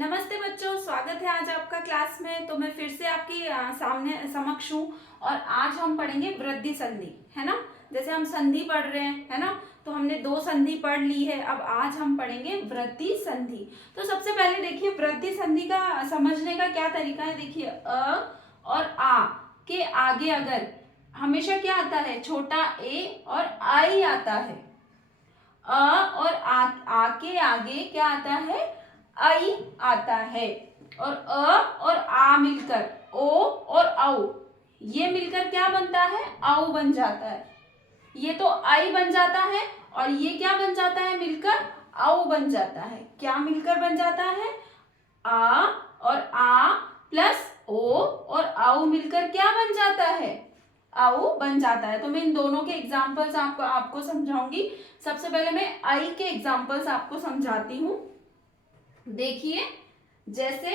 नमस्ते बच्चों, स्वागत है आज आपका क्लास में। तो मैं फिर से आपकी सामने समक्ष हूँ और आज हम पढ़ेंगे वृद्धि संधि, है ना। जैसे हम संधि पढ़ रहे हैं, है ना, तो हमने दो संधि पढ़ ली है। अब आज हम पढ़ेंगे वृद्धि संधि। तो सबसे पहले देखिए वृद्धि संधि का समझने का क्या तरीका है। देखिए अ और आ के आगे अगर हमेशा क्या आता है, छोटा ए और आई आता है। अ और आ के आगे क्या आता है, आई आता है। और अ और आ मिलकर ओ और औ, ये मिलकर क्या बनता है, औ बन जाता है। ये तो आई बन जाता है और ये क्या बन जाता है, मिलकर औ बन जाता है। क्या मिलकर बन जाता है, आ और आ प्लस ओ और औ मिलकर क्या बन जाता है, औ बन जाता है। तो मैं इन दोनों के एग्जांपल्स आपको समझाऊंगी। सबसे पहले मैं आई के एग्जांपल्स आपको समझाती हूँ। देखिए जैसे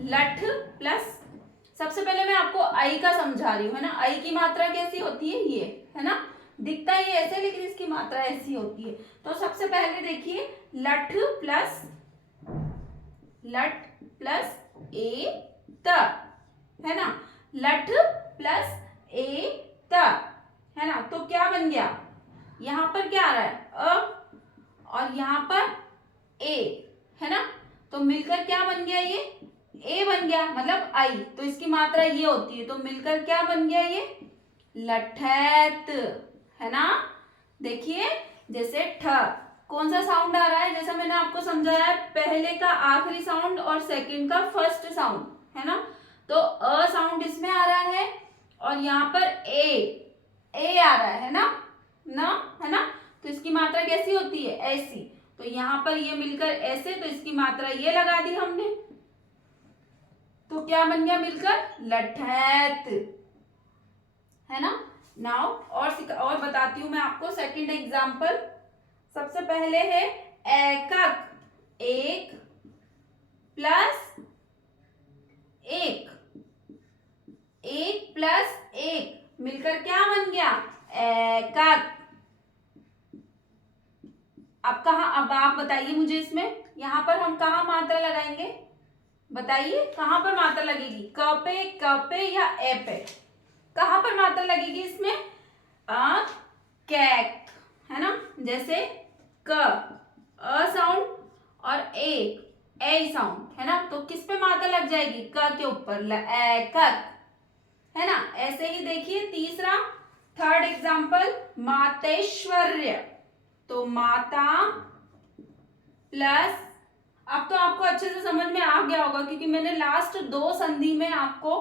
लठ प्लस, सबसे पहले मैं आपको आई का समझा रही हूँ, है ना। आई की मात्रा कैसी होती है, ये है ना, दिखता है ये ऐसे लेकिन इसकी मात्रा ऐसी होती है। तो सबसे पहले देखिए लठ प्लस ए त, है ना, लठ प्लस ए त, है ना। तो क्या बन गया, यहां पर क्या आ रहा है, अ और यहां पर ए, है ना। तो मिलकर क्या बन गया, ये ए बन गया, मतलब आई। तो इसकी मात्रा ये होती है, तो मिलकर क्या बन गया, ये लठैत, है ना। देखिए जैसे ठ, कौन सा साउंड आ रहा है, जैसा मैंने आपको समझाया है, पहले का आखिरी साउंड और सेकंड का फर्स्ट साउंड, है ना। तो अ साउंड इसमें आ रहा है और यहाँ पर ए आ रहा है ना, है ना। तो इसकी मात्रा कैसी होती है, ऐसी। तो यहां पर ये मिलकर ऐसे, तो इसकी मात्रा ये लगा दी हमने, तो क्या बन गया, मिलकर लठैत, है ना। नाउ और बताती हूं मैं आपको सेकंड एग्जांपल। सबसे पहले है एकक, एक प्लस एक, एक प्लस एक मिलकर क्या बन गया, एकक। अब आप बताइए मुझे, इसमें यहां पर हम कहा मात्रा लगाएंगे, बताइए कहां पर मात्रा लगेगी, क पे या ए पे, कहां पर मात्रा लगेगी इसमें, कैक, है ना। जैसे क अ साउंड और ए साउंड, है ना। तो किस पे मात्रा लग जाएगी, क के ऊपर, एकक, है ना। ऐसे ही देखिए तीसरा, थर्ड एग्जांपल, मातेश्वर्य। तो माता प्लस, अब तो आपको अच्छे से समझ में आ गया होगा क्योंकि मैंने लास्ट दो संधि में आपको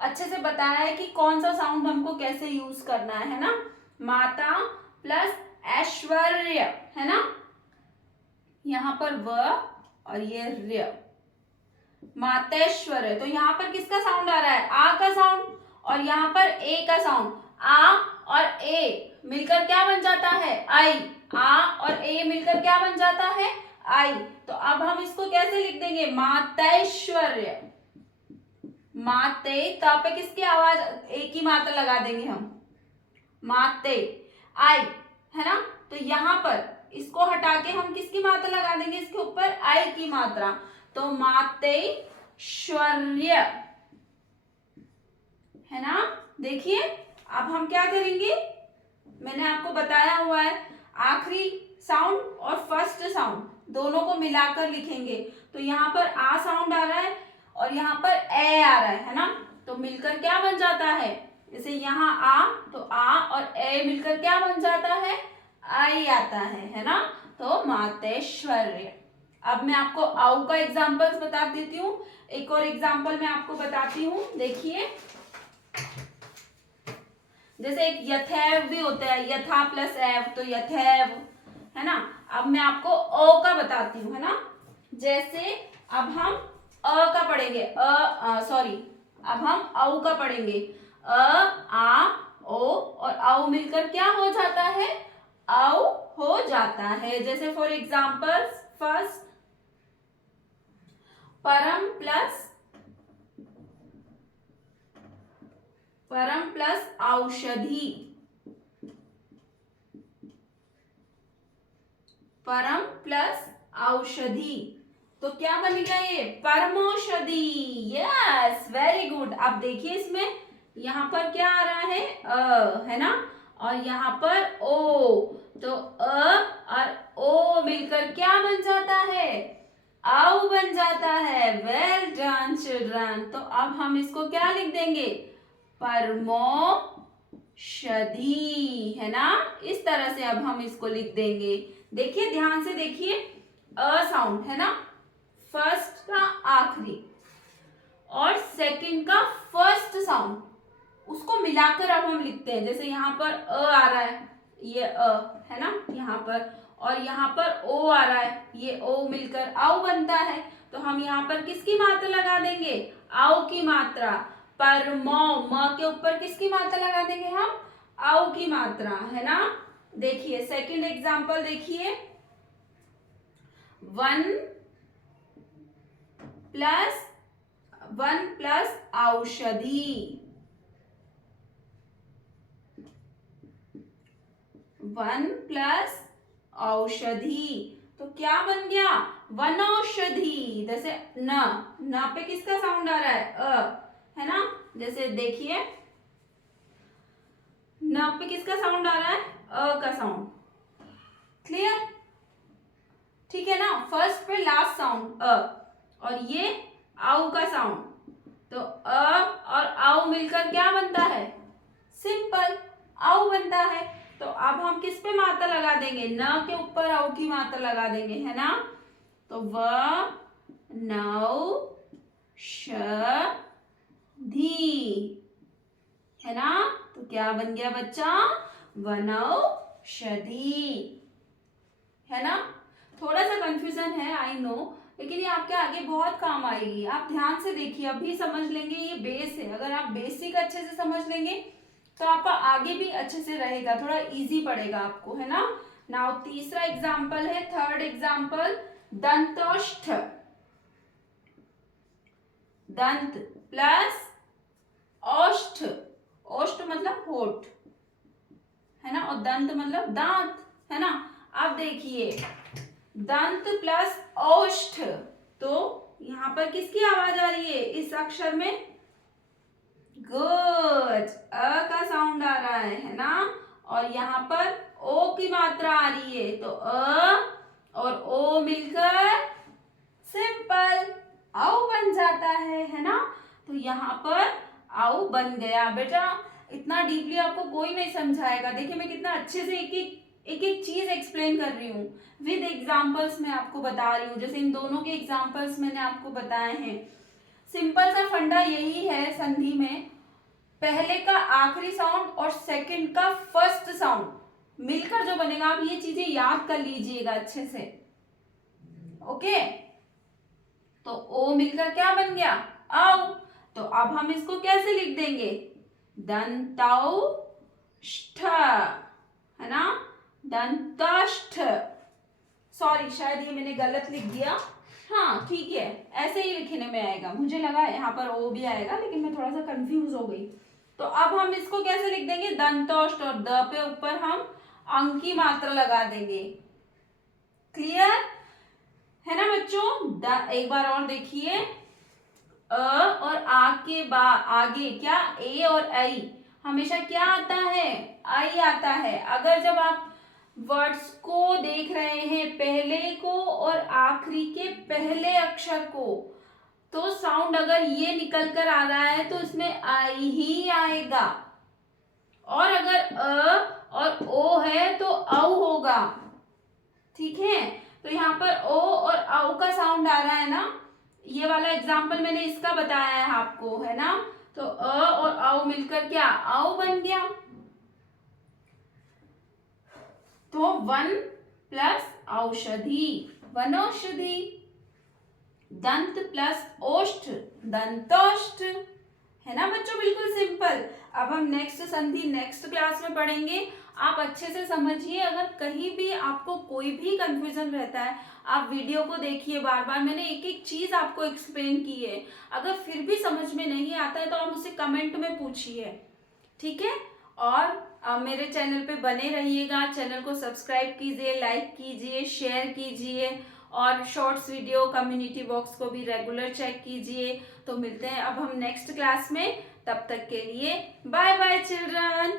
अच्छे से बताया है कि कौन सा साउंड हमको कैसे यूज करना है ना। माता प्लस ऐश्वर्य, है ना, यहां पर व और ये र्य, मातेश्वर्य। तो यहां पर किसका साउंड आ रहा है, आ का साउंड, और यहां पर ए का साउंड। आ और ए मिलकर क्या बन जाता है, आई। आ और ए मिलकर क्या बन जाता है, आई। तो अब हम इसको कैसे लिख देंगे, मातैश्वर्य। माते, तो पे किसकी आवाज, ए की मात्रा लगा देंगे हम, माते, आई, है ना। तो यहां पर इसको हटा के हम किसकी मात्रा लगा देंगे, इसके ऊपर आई की मात्रा। तो मातेश्वर्य, है ना। देखिए अब हम क्या करेंगे, मैंने आपको बताया हुआ है आखिरी साउंड और फर्स्ट साउंड दोनों को मिलाकर लिखेंगे। तो यहाँ पर आ साउंड आ रहा है और यहाँ पर ए आ रहा है ना। तो मिलकर क्या बन जाता है, जैसे यहाँ आ, तो आ और ए मिलकर क्या बन जाता है, आई आता है ना। तो मातेश्वर्य। अब मैं आपको औ का एग्जाम्पल्स बता देती हूँ। एक और एग्जाम्पल मैं आपको बताती हूँ, देखिए जैसे एक यथैव भी होता है, यथा प्लस एव, तो यथैव, है ना। अब मैं आपको ओ का बताती हूँ, है ना। जैसे अब हम अ का पढ़ेंगे, सॉरी, अब हम औ का पढ़ेंगे। आ ओ और औ मिलकर क्या हो जाता है, औ हो जाता है। जैसे फॉर एग्जाम्पल फर्स्ट, परम प्लस औषधि, परम प्लस औषधि। तो क्या बन गया ये? परमौषधि। Yes, very good. अब देखिए इसमें यहाँ पर क्या आ रहा है? है ना, और यहाँ पर ओ, तो और ओ मिलकर क्या बन जाता है? औ बन जाता है। Well done children. तो अब हम इसको क्या लिख देंगे? परमौषधि, है ना। इस तरह से अब हम इसको लिख देंगे। देखिए ध्यान से देखिए, अ साउंड है ना, फर्स्ट का आखिरी और सेकंड का फर्स्ट साउंड, उसको मिलाकर अब हम लिखते हैं। जैसे यहाँ पर अ आ रहा है, ये अ है ना यहाँ पर, और यहाँ पर ओ आ रहा है, ये ओ मिलकर औ बनता है। तो हम यहाँ पर किसकी मात्रा लगा देंगे? औ की मात्रा। पर म के ऊपर किसकी मात्रा लगा देंगे हम? औ की मात्रा, है ना। देखिए सेकंड एग्जांपल देखिए, 1 प्लस औषधि, 1 प्लस औषधि, तो क्या बन गया? वनौषधि। जैसे न पे किसका साउंड आ रहा है? है ना। जैसे देखिए न पे किसका साउंड आ रहा है? अ का साउंड। क्लियर? ठीक है ना। फर्स्ट पे लास्ट साउंड और ये औ का साउंड, तो और औ मिलकर क्या बनता है? सिंपल औ बनता है। तो अब हम किस पे मात्रा लगा देंगे? न के ऊपर औ की मात्रा लगा देंगे, है ना। तो धी, है ना। तो क्या बन गया बच्चा? वनौषधि, है ना। थोड़ा सा कंफ्यूजन है, आई नो, लेकिन ये आपके आगे बहुत काम आएगी। आप ध्यान से देखिए, अभी समझ लेंगे, ये बेस है। अगर आप बेसिक अच्छे से समझ लेंगे तो आपका आगे भी अच्छे से रहेगा, थोड़ा इजी पड़ेगा आपको, है ना। नाउ तीसरा एग्जाम्पल है, थर्ड एग्जाम्पल, दंतोष्ठ। दंत प्लस औष्ठ, औष्ठ मतलब होठ, है ना, और दंत मतलब दांत, है ना। अब देखिए दंत प्लस औष्ठ, तो यहाँ पर किसकी आवाज आ रही है इस अक्षर में? गुड, अ का साउंड आ रहा है ना। और यहाँ पर ओ की मात्रा आ रही है, तो अ और ओ मिलकर सिंपल औ बन जाता है ना। तो यहाँ पर औ बन गया। बेटा इतना डीपली आपको कोई नहीं समझाएगा। देखिए मैं कितना अच्छे से एक एक चीज एक्सप्लेन कर रही हूँ, विद एग्जाम्पल्स मैं आपको बता रही हूँ। जैसे इन दोनों के एग्जाम्पल्स मैंने आपको बताए हैं। सिंपल सा फंडा यही है संधि में, पहले का आखिरी साउंड और सेकंड का फर्स्ट साउंड मिलकर जो बनेगा, आप ये चीजें याद कर लीजिएगा अच्छे से। ओके, तो ओ मिलकर क्या बन गया? औ। तो अब हम इसको कैसे लिख देंगे? दंतौष्ठ, है ना, दंतौष्ठ। सॉरी, शायद ये मैंने गलत लिख दिया। हाँ ठीक है, ऐसे ही लिखने में आएगा। मुझे लगा यहाँ पर ओ भी आएगा, लेकिन मैं थोड़ा सा कंफ्यूज हो गई। तो अब हम इसको कैसे लिख देंगे? दंतौष्ठ, और द पे ऊपर हम अंक की मात्रा लगा देंगे। क्लियर है ना बच्चों? एक बार और देखिए, अ और आ के आगे क्या? ए और आई हमेशा क्या आता है? आई आता है। अगर जब आप वर्ड्स को देख रहे हैं, पहले को और आखिरी के पहले अक्षर को, तो साउंड अगर ये निकल कर आ रहा है तो इसमें आई ही आएगा। और अगर अ और ओ है तो औ होगा। ठीक है, तो यहाँ पर ओ और औ का साउंड आ रहा है ना। ये वाला एग्जाम्पल मैंने इसका बताया है आपको, है ना। तो अ और औ मिलकर क्या? औ बन गया। तो 1 प्लस औषधि, वनौषधि। दंत प्लस ओष्ठ, दंतोष्ठ, है ना बच्चों, बिल्कुल सिंपल। अब हम नेक्स्ट संधि नेक्स्ट क्लास में पढ़ेंगे। आप अच्छे से समझिए। अगर कहीं भी आपको कोई भी कंफ्यूजन रहता है, आप वीडियो को देखिए बार बार। मैंने एक एक चीज आपको एक्सप्लेन की है। अगर फिर भी समझ में नहीं आता है तो आप मुझसे कमेंट में पूछिए, ठीक है। और मेरे चैनल पे बने रहिएगा। चैनल को सब्सक्राइब कीजिए, लाइक कीजिए, शेयर कीजिए, और शॉर्ट्स वीडियो कम्युनिटी बॉक्स को भी रेगुलर चेक कीजिए। तो मिलते हैं अब हम नेक्स्ट क्लास में, तब तक के लिए बाय बाय चिल्ड्रन।